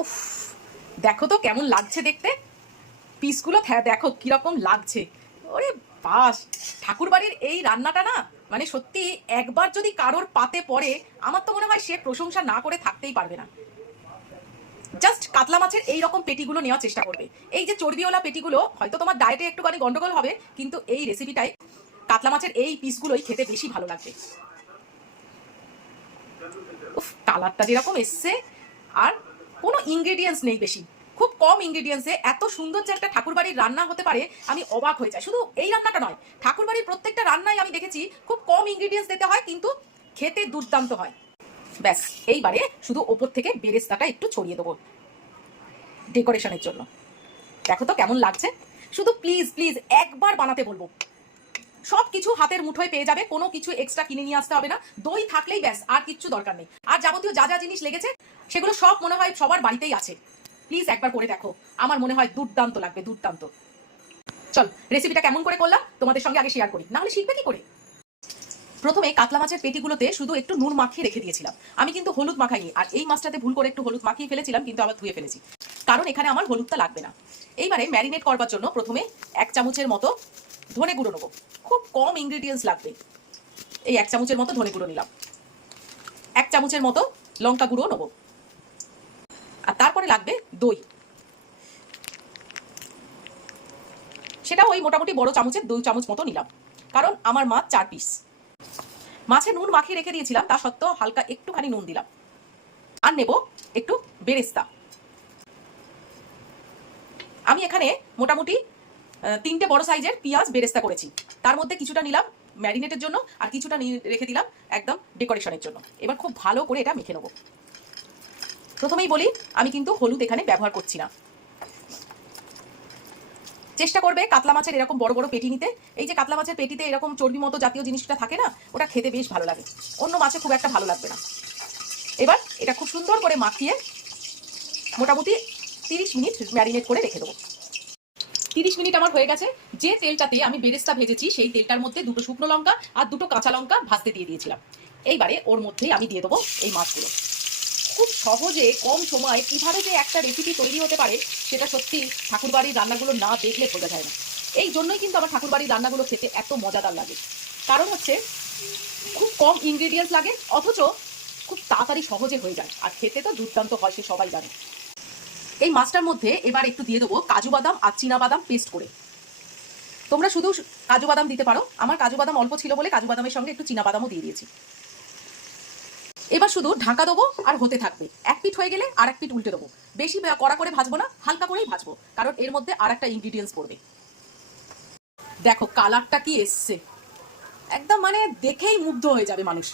উফ, দেখো তো কেমন লাগছে দেখতে। পিসগুলো দেখো কিরকম লাগছে। ওরে বাস, ঠাকুর বাড়ির এই রান্নাটা না, মানে সত্যি একবার যদি কারোর পাতে পড়ে, আমার তো মনে হয় সে প্রশংসা না করে থাকতেই পারবে না। জাস্ট কাতলা মাছের এই রকম পেটিগুলো নেওয়ার চেষ্টা করবে। এই যে চর্বিওয়ালা পেটিগুলো হয়তো তোমার ডায়েটে একটুখানি গন্ডগোল হবে, কিন্তু এই রেসিপিটাই কাতলা মাছের এই পিসগুলোই খেতে বেশি ভালো লাগবে। উফ, কালারটা যেরকম এসছে, আর কোনো ইনগ্রেডিয়েন্টস নেই বেশি, খুব কম ইনগ্রেডিয়েন্টসে এত সুন্দর যে একটা ঠাকুরবাড়ির রান্না হতে পারে, আমি অবাক হয়ে যাই। শুধু এই রান্নাটা নয়, ঠাকুরবাড়ির প্রত্যেকটা রান্নাই আমি দেখেছি খুব কম ইনগ্রেডিয়েন্টস দিতে হয়, কিন্তু খেতে দুর্দান্ত হয়। ব্যাস, এইবারে শুধু ওপর থেকে বেরেস্তাটা একটু ছড়িয়ে দেবো ডেকোরেশনের জন্য। দেখো তো কেমন লাগছে। শুধু প্লিজ প্লিজ একবার বানাতে বলবো। সব কিছু হাতের মুঠোয় পেয়ে যাবে, কোনো কিছু এক্সট্রা কিনে নিয়ে আসতে হবে না। দই থাকলেই ব্যাস, আর কিচ্ছু দরকার নেই। আর যাবতীয় যা যা জিনিস লেগেছে সেগুলো সব মনে হয় সবার বাড়িতেই আছে। প্লিজ একবার করে দেখো, আমার মনে হয় দুর্দান্ত লাগবে, দুর্দান্ত। চল, রেসিপিটা কেমন করে করলাম তোমাদের সঙ্গে আগে শেয়ার করি, না হলে শিখবে কি করে। প্রথমে কাতলা মাছের পেটিগুলোতে শুধু একটু নুন মাখিয়ে রেখে দিয়েছিলাম। আমি কিন্তু হলুদ মাখাইনি, আর এই মাছটাতে ভুল করে একটু হলুদ মাখিয়ে ফেলেছিলাম, কিন্তু আবার ধুয়ে ফেলেছি, কারণ এখানে আমার হলুদটা লাগবে না। এইবারে ম্যারিনেট করবার জন্য প্রথমে 1 চামচের মতো ধনে গুঁড়ো নেবো। খুব কম ইনগ্রেডিয়েন্টস লাগবে। এই 1 চামচের মতো ধনে গুঁড়ো নিলাম। 1 চামচের মতো লঙ্কা গুঁড়ো নেবো। আর তারপরে লাগবে দই। সেটা ওই মোটামুটি বড় চামচের 2 চামচ মতো নিলাম, কারণ আমার মাছ 4 পিস। মাছে নুন মাখিয়ে রেখে দিয়েছিলাম, তা সত্ত্বেও হালকা একটুখানি নুন দিলাম। আর নেব একটু বেরেস্তা। আমি এখানে মোটামুটি 3টে বড় সাইজের পেঁয়াজ বেরেস্তা করেছি। তার মধ্যে কিছুটা নিলাম ম্যারিনেটের জন্য, আর কিছুটা রেখে দিলাম একদম ডেকোরেশনের জন্য। এবার খুব ভালো করে এটা মেখে নেব। প্রথমেই বলি, আমি কিন্তু হলুদ এখানে ব্যবহার করছি না। চেষ্টা করবে কাতলা মাছের এরকম বড় বড় পেটি নিতে। এই যে কাতলা মাছের পেটিতে এরকম চর্বি মতো জাতীয় জিনিসটা থাকে না, ওটা খেতে বেশ ভালো লাগে। অন্য মাছে খুব একটা ভালো লাগবে না। এবার এটা খুব সুন্দর করে মাখিয়ে মোটামুটি 30 মিনিট ম্যারিনেট করে রেখে দেবো। 30 মিনিট আমার হয়ে গেছে। যে তেলটাতে আমি বেরেস্তা ভেজেছি, সেই তেলটার মধ্যে 2টো শুকনো লঙ্কা আর 2টো কাঁচা লঙ্কা ভাজতে দিয়ে দিয়েছিলাম। এইবারে ওর মধ্যেই আমি দিয়ে দেবো এই মাছগুলো। খুব সহজে কম সময়ে কিভাবে যে একটা রেসিপি তৈরি হতে পারে, সেটা সত্যি ঠাকুরবাড়ির রান্নাগুলো না দেখলে বোঝা যায় না। এই জন্যই কিন্তু আমার ঠাকুরবাড়ির রান্নাগুলো খেতে এত মজাদার লাগে। কারণ হচ্ছে খুব কম ইনগ্রেডিয়েন্টস লাগে, অথচ খুব তাড়াতাড়ি সহজে হয়ে যায়, আর খেতে তো দুর্দান্ত হয়, সে সবাই জানে। এই মাছটার মধ্যে এবার একটু দিয়ে দেবো কাজু বাদাম আর চীনা বাদাম পেস্ট করে। তোমরা শুধু কাজু বাদাম দিতে পারো, আমার কাজু বাদাম অল্প ছিল বলে কাজু বাদামের সঙ্গে একটু চীনা বাদামও দিয়ে দিয়েছি। এবার শুধু ঢাকা দেবো আর হতে থাকবে। 1 পিঠ হয়ে গেলে আর 1 পিঠ উল্টে দেবো। বেশি কড়া করে ভাজবো না, হালকা করেই ভাজবো, কারণ এর মধ্যে আর একটা ইনগ্রিডিয়েন্টস পড়বে। দেখো কালারটা কি এসছে, একদম মানে দেখেই মুগ্ধ হয়ে যাবে মানুষ।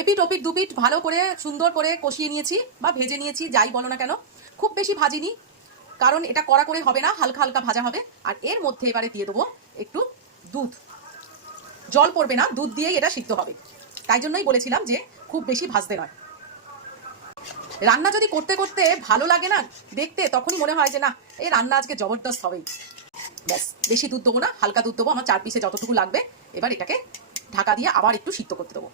এপিঠ ওপিঠ দুপিঠ ভালো করে সুন্দর করে কষিয়ে নিয়েছি বা ভেজে নিয়েছি, যাই বলো না কেন। খুব বেশি ভাজিনি, কারণ এটা কড়া করে হবে না, হালকা হালকা ভাজা হবে। আর এর মধ্যে এবারে দিয়ে দেবো একটু দুধ। জল পড়বে না, দুধ দিয়েই এটা সিদ্ধ হবে। তাই জন্যই বলেছিলাম যে খুব বেশি ভাজতে নয়। রান্না যদি করতে করতে ভালো লাগে না দেখতে, তখনই মনে হয় যে না, এই রান্না আজকে জবরদস্ত হবেই। ব্যাস, বেশি দুধ দেবো না, হালকা দুধ দেবো, আমার 4 পিসে যতটুকু লাগবে। এবার এটাকে ঢাকা দিয়ে আবার একটু সিদ্ধ করতে দেবো।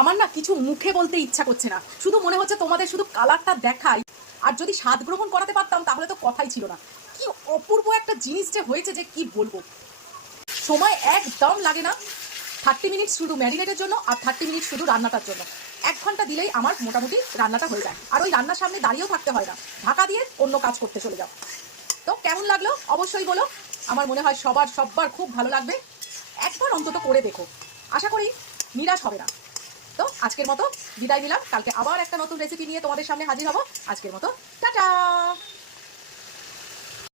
আমার না কিছু মুখে বলতে ইচ্ছা করছে না, শুধু মনে হচ্ছে তোমাদের শুধু কালারটা দেখাই। আর যদি স্বাদ গ্রহণ করাতে পারতাম তাহলে তো কথাই ছিল না। কি অপূর্ব একটা জিনিস যে হয়েছে, যে কি বলবো। সময় একদম লাগে না। 30 মিনিট শুধু ম্যারিনেটের জন্য, আর 30 মিনিট শুধু রান্নাটার জন্য। 1 ঘন্টা দিলেই আমার মোটামুটি রান্নাটা হয়ে যায়। আর ওই রান্নার সামনে দাঁড়িয়েও থাকতে হয় না, ঢাকা দিয়ে অন্য কাজ করতে চলে যাও। তো কেমন লাগলো অবশ্যই বলো। আমার মনে হয় সবার খুব ভালো লাগবে। একবার অন্তত করে দেখো, আশা করি নিরাশ হবে না। তো আজকের মতো বিদায় নিলাম, কালকে আবার একটা নতুন রেসিপি নিয়ে তোমাদের সামনে হাজির হব। আজকের মতো টাটা।